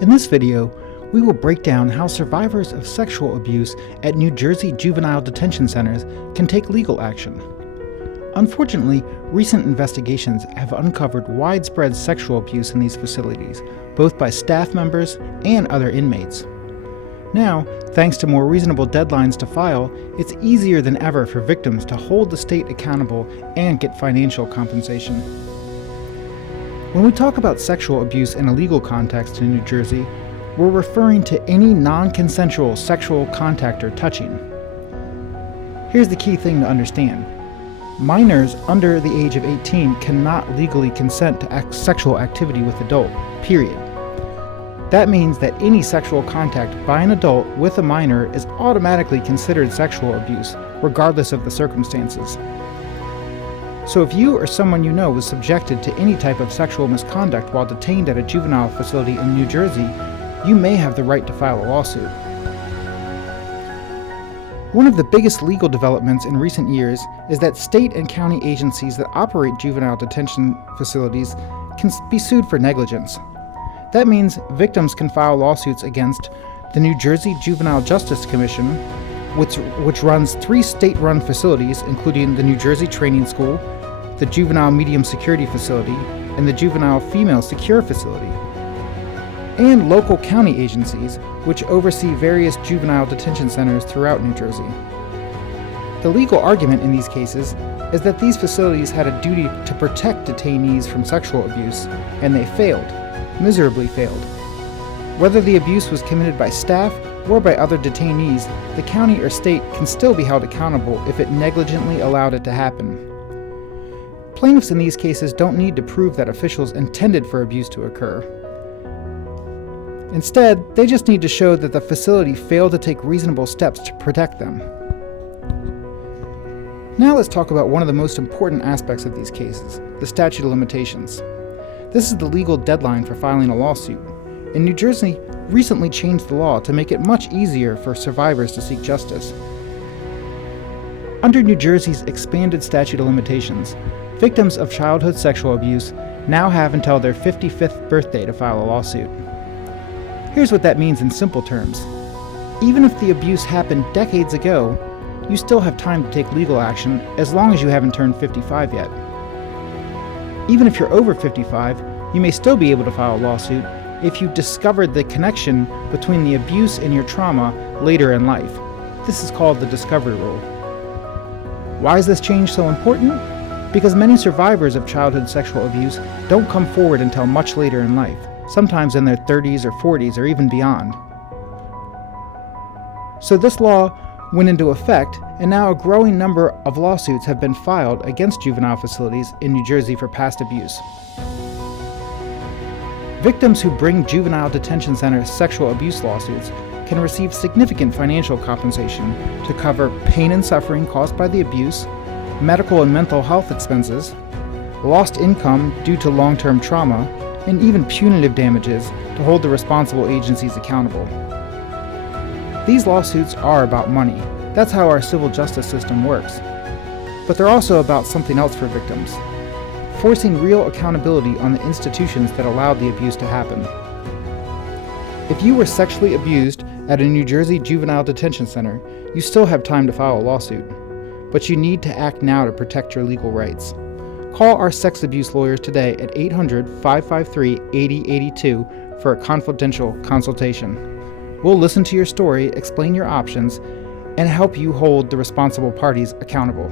In this video, we will break down how survivors of sexual abuse at New Jersey juvenile detention centers can take legal action. Unfortunately, recent investigations have uncovered widespread sexual abuse in these facilities, both by staff members and other inmates. Now, thanks to more reasonable deadlines to file, it's easier than ever for victims to hold the state accountable and get financial compensation. When we talk about sexual abuse in a legal context in New Jersey, we're referring to any non-consensual sexual contact or touching. Here's the key thing to understand. Minors under the age of 18 cannot legally consent to sexual activity with adult, period. That means that any sexual contact by an adult with a minor is automatically considered sexual abuse, regardless of the circumstances. So if you or someone you know was subjected to any type of sexual misconduct while detained at a juvenile facility in New Jersey, you may have the right to file a lawsuit. One of the biggest legal developments in recent years is that state and county agencies that operate juvenile detention facilities can be sued for negligence. That means victims can file lawsuits against the New Jersey Juvenile Justice Commission, which runs 3 state-run facilities, including the New Jersey Training School, the Juvenile Medium Security Facility, and the Juvenile Female Secure Facility, and local county agencies, which oversee various juvenile detention centers throughout New Jersey. The legal argument in these cases is that these facilities had a duty to protect detainees from sexual abuse, and they failed, miserably failed. Whether the abuse was committed by staff or by other detainees, the county or state can still be held accountable if it negligently allowed it to happen. Plaintiffs in these cases don't need to prove that officials intended for abuse to occur. Instead, they just need to show that the facility failed to take reasonable steps to protect them. Now let's talk about one of the most important aspects of these cases, the statute of limitations. This is the legal deadline for filing a lawsuit, and New Jersey recently changed the law to make it much easier for survivors to seek justice. Under New Jersey's expanded statute of limitations, victims of childhood sexual abuse now have until their 55th birthday to file a lawsuit. Here's what that means in simple terms. Even if the abuse happened decades ago, you still have time to take legal action as long as you haven't turned 55 yet. Even if you're over 55, you may still be able to file a lawsuit if you discovered the connection between the abuse and your trauma later in life. This is called the discovery rule. Why is this change so important? Because many survivors of childhood sexual abuse don't come forward until much later in life, sometimes in their 30s or 40s or even beyond. So this law went into effect, and now a growing number of lawsuits have been filed against juvenile facilities in New Jersey for past abuse. Victims who bring juvenile detention center sexual abuse lawsuits can receive significant financial compensation to cover pain and suffering caused by the abuse, medical and mental health expenses, lost income due to long-term trauma, and even punitive damages to hold the responsible agencies accountable. These lawsuits are about money. That's how our civil justice system works. But they're also about something else for victims, forcing real accountability on the institutions that allowed the abuse to happen. If you were sexually abused at a New Jersey juvenile detention center, you still have time to file a lawsuit, but you need to act now to protect your legal rights. Call our sex abuse lawyers today at 800-553-8082 for a confidential consultation. We'll listen to your story, explain your options, and help you hold the responsible parties accountable.